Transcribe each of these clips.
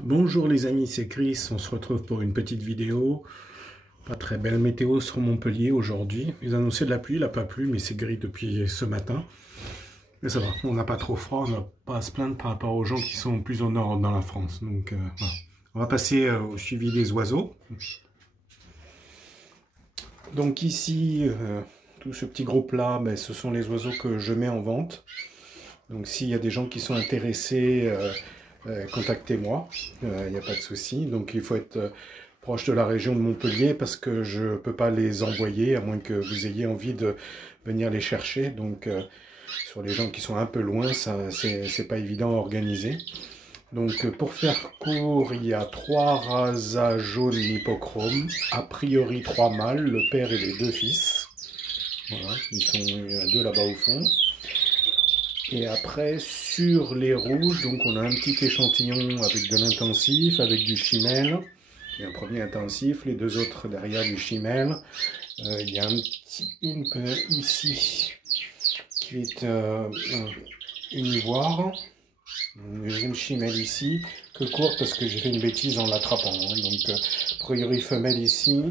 Bonjour les amis, c'est Chris, on se retrouve pour une petite vidéo. Pas très belle météo sur Montpellier aujourd'hui. Ils annonçaient de la pluie, il n'a pas plu, mais c'est gris depuis ce matin. Mais ça va, on n'a pas trop froid, on n'a pas à se plaindre par rapport aux gens qui sont plus au nord dans la France. Donc voilà. On va passer au suivi des oiseaux. Donc ici, tout ce petit groupe-là, ce sont les oiseaux que je mets en vente. Donc s'il y a des gens qui sont intéressés, contactez-moi, il n'y a pas de souci. Donc il faut être proche de la région de Montpellier parce que je ne peux pas les envoyer à moins que vous ayez envie de venir les chercher. Donc sur les gens qui sont un peu loin, ça c'est pas évident à organiser. Donc pour faire court, il y a 3 rasas jaunes hypochromes, a priori 3 mâles, le père et les 2 fils. Voilà, il y en a 2 là-bas au fond. Et après, sur les rouges, donc on a un petit échantillon avec de l'intensif, avec du chimel. Il y a un premier intensif, les 2 autres derrière du chimel. Il y a une ici qui est une ivoire. Une chimelle ici, que courte parce que j'ai fait une bêtise en l'attrapant. Hein. Donc, a priori, femelle ici.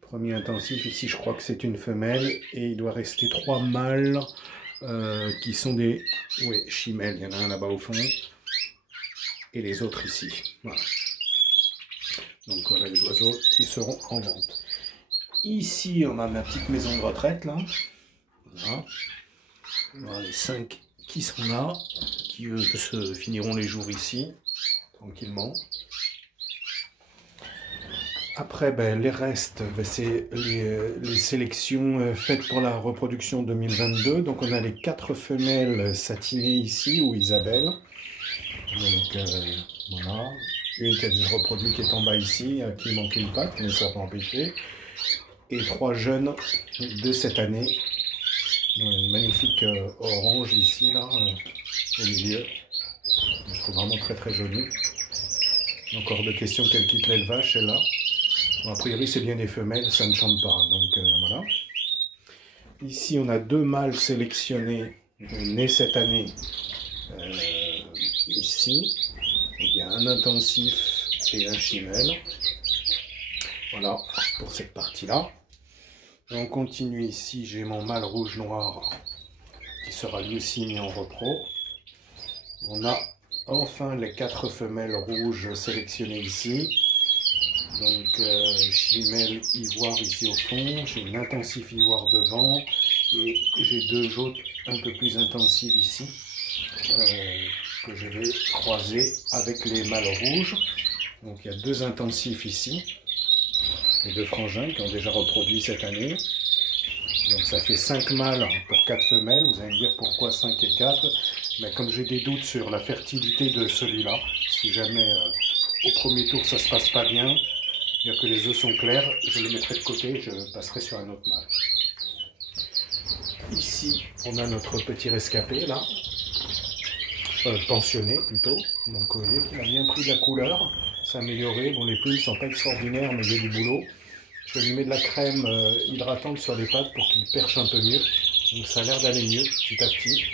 Premier intensif, ici je crois que c'est une femelle, et il doit rester 3 mâles qui sont des chimelles, il y en a un là-bas au fond, et les autres ici. Voilà. Donc voilà les oiseaux qui seront en vente. Ici on a ma petite maison de retraite là. Voilà les 5 qui sont là, qui eux se finiront les jours ici, tranquillement. Après, les restes, c'est les sélections faites pour la reproduction 2022. Donc, on a les 4 femelles satinées ici, ou Isabelle. Donc, voilà. Une qui a déjà reproduit qui est en bas ici, qui manque une patte, mais ça va empêcher. Et 3 jeunes de cette année. Une magnifique orange ici, là, au milieu. Je trouve vraiment très très jolie. Encore de questions qu'elle quitte l'élevage, celle-là. Bon, a priori, c'est bien des femelles, ça ne chante pas. Donc voilà. Ici, on a 2 mâles sélectionnés, nés cette année. Ici, il y a un intensif et un chimel. Voilà, pour cette partie-là. On continue ici, j'ai mon mâle rouge-noir qui sera lui aussi mis en repro. On a enfin les 4 femelles rouges sélectionnées ici. Donc chimel ivoire ici au fond, j'ai une intensif ivoire devant et j'ai 2 jaunes un peu plus intensives ici que je vais croiser avec les mâles rouges. Donc il y a 2 intensifs ici, les 2 frangins qui ont déjà reproduit cette année. Donc ça fait 5 mâles pour 4 femelles, vous allez me dire pourquoi 5 et 4. Mais comme j'ai des doutes sur la fertilité de celui-là, si jamais au premier tour ça se passe pas bien, c'est-à-dire que les œufs sont clairs, je le mettrai de côté et je passerai sur un autre mâle. Ici, on a notre petit rescapé, là, pensionné plutôt. Donc vous voyez qu'il a bien pris de la couleur, c'est amélioré. Bon, les plumes ne sont pas extraordinaires, mais il y a du boulot. Je lui mets de la crème hydratante sur les pattes pour qu'il perche un peu mieux. Donc ça a l'air d'aller mieux petit à petit.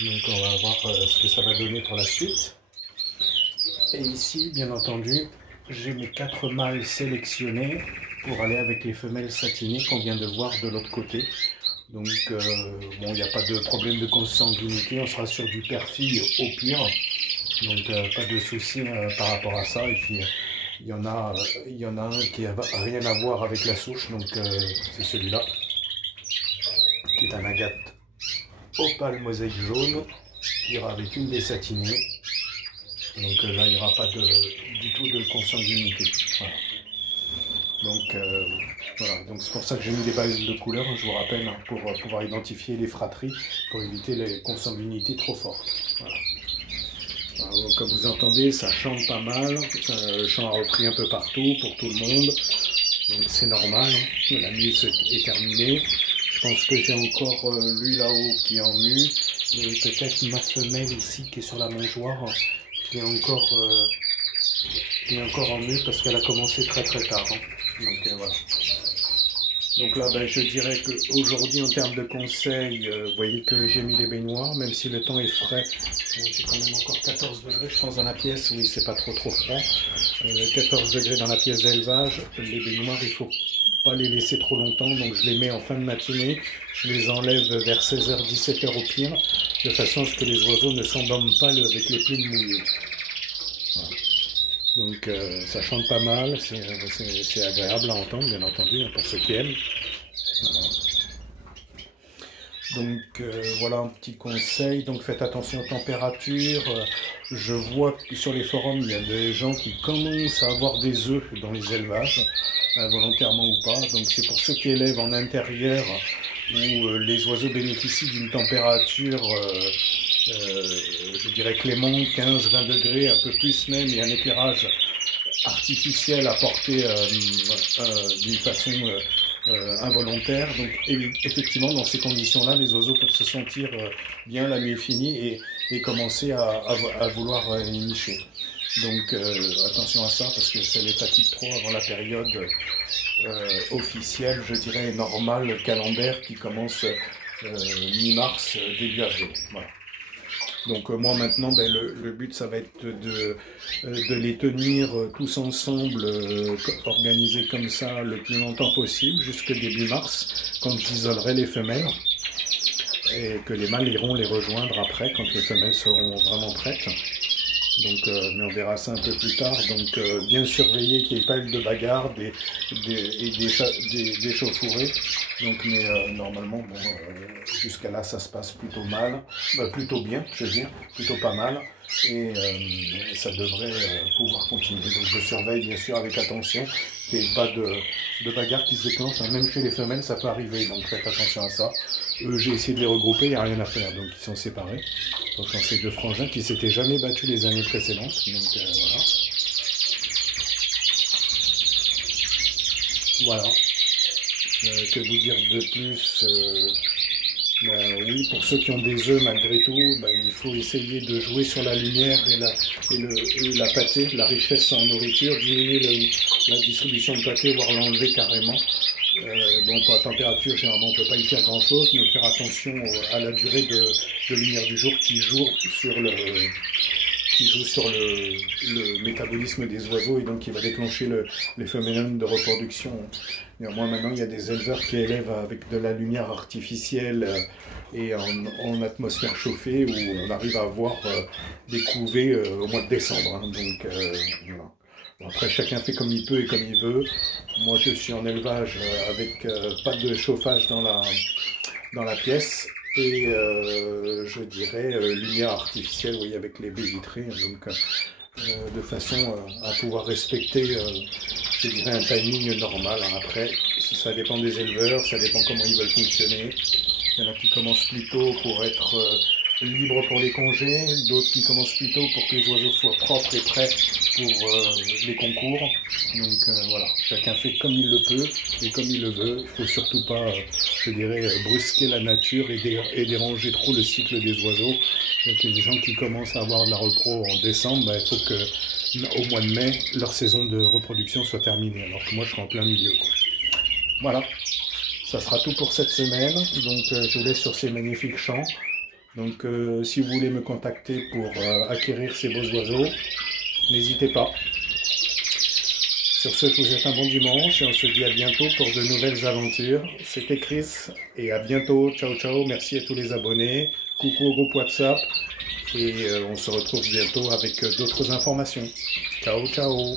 Donc on va voir ce que ça va donner pour la suite. Et ici, bien entendu, j'ai mes 4 mâles sélectionnés pour aller avec les femelles satinées qu'on vient de voir de l'autre côté. Donc, bon, il n'y a pas de problème de consanguinité, on sera sur du père-fille au pire. Donc, pas de souci par rapport à ça. Et puis, il y en a un qui n'a rien à voir avec la souche, donc c'est celui-là, qui est un agate opale mosaïque jaune, qui ira avec une des satinées. Donc là, il n'y aura pas du tout de consanguinité. Voilà. Donc voilà, donc c'est pour ça que j'ai mis des bases de couleurs, je vous rappelle, hein, pour pouvoir identifier les fratries, pour éviter les consanguinités trop fortes. Voilà. Alors, comme vous entendez, ça chante pas mal, le chant a repris un peu partout, pour tout le monde. Donc c'est normal, hein. La nuit est terminée. Je pense que j'ai encore lui là-haut qui est en mue, et peut-être ma femelle ici qui est sur la mangeoire, qui est encore en mute parce qu'elle a commencé très très tard. Hein. Donc voilà. Donc là, ben, je dirais qu'aujourd'hui, en termes de conseils, vous voyez que j'ai mis les baignoires, même si le temps est frais. Bon, j'ai quand même encore 14 degrés, je pense, dans la pièce. Oui, c'est pas trop froid. 14 degrés dans la pièce d'élevage. Les baignoires, il faut pas les laisser trop longtemps, donc je les mets en fin de matinée. Je les enlève vers 16h, 17h au pire, de façon à ce que les oiseaux ne s'endorment pas avec les plumes mouillées. Voilà. Donc ça chante pas mal, c'est agréable à entendre, bien entendu, pour ceux qui aiment. Voilà. Donc voilà un petit conseil, donc faites attention aux températures. Je vois que sur les forums, il y a des gens qui commencent à avoir des œufs dans les élevages, volontairement ou pas. Donc c'est pour ceux qui élèvent en intérieur, où les oiseaux bénéficient d'une température, je dirais clémente, 15-20 degrés, un peu plus même, et un éclairage artificiel apporté d'une façon involontaire. Donc effectivement, dans ces conditions-là, les oiseaux peuvent se sentir bien, la nuit est finie, et commencer à vouloir y nicher. Donc attention à ça, parce que ça les fatigue trop avant la période officielle, je dirais normale, calendaire, qui commence mi-mars, début avril. Voilà. Donc moi maintenant, ben, le but ça va être de les tenir tous ensemble, organisés comme ça le plus longtemps possible, jusqu'au début mars, quand j'isolerai les femelles, et que les mâles iront les rejoindre après, quand les femelles seront vraiment prêtes. Donc, mais on verra ça un peu plus tard. Donc, bien surveiller qu'il n'y ait pas eu de bagarre, des chauffourées. Donc, mais normalement, bon, jusqu'à là, ça se passe plutôt mal, plutôt bien, je veux dire, plutôt pas mal. Et ça devrait pouvoir continuer. Donc, je surveille bien sûr avec attention qu'il n'y ait pas de bagarre qui se déclenche. Même chez les femelles, ça peut arriver. Donc, faites attention à ça. J'ai essayé de les regrouper, il n'y a rien à faire, donc ils sont séparés. Donc j'en sais deux frangins qui s'étaient jamais battus les années précédentes, donc voilà. Voilà. Que vous dire de plus oui, pour ceux qui ont des œufs, malgré tout, il faut essayer de jouer sur la lumière et la pâtée, la richesse en nourriture, diminuer la distribution de pâtée, voire l'enlever carrément. Bon, pour la température, généralement, on ne peut pas y faire grand-chose, mais faire attention à la durée de lumière du jour qui joue sur le métabolisme des oiseaux, et donc qui va déclencher les phénomènes de reproduction. Néanmoins, maintenant, il y a des éleveurs qui élèvent avec de la lumière artificielle et en atmosphère chauffée, où on arrive à avoir des couvées au mois de décembre. Hein, donc, voilà. Bon, après, chacun fait comme il peut et comme il veut. Moi, je suis en élevage avec pas de chauffage dans la pièce, et je dirais lumière artificielle, oui, avec les baies vitrées, donc de façon à pouvoir respecter, je dirais, un timing normal. Après, ça dépend des éleveurs, ça dépend comment ils veulent fonctionner. Il y en a qui commencent plus tôt pour être libres pour les congés, d'autres qui commencent plus tôt pour que les oiseaux soient propres et prêts pour les concours. Donc voilà, chacun fait comme il le peut et comme il le veut. Il ne faut surtout pas, je dirais, brusquer la nature et déranger trop le cycle des oiseaux. Donc les gens qui commencent à avoir de la repro en décembre, il faut que au mois de mai, leur saison de reproduction soit terminée, alors que moi je serai en plein milieu, quoi. Voilà, ça sera tout pour cette semaine. Donc je vous laisse sur ces magnifiques champs. Donc si vous voulez me contacter pour acquérir ces beaux oiseaux, n'hésitez pas. Sur ce, je vous souhaite un bon dimanche et on se dit à bientôt pour de nouvelles aventures. C'était Chris et à bientôt. Ciao ciao, merci à tous les abonnés. Coucou au groupe WhatsApp et on se retrouve bientôt avec d'autres informations. Ciao ciao.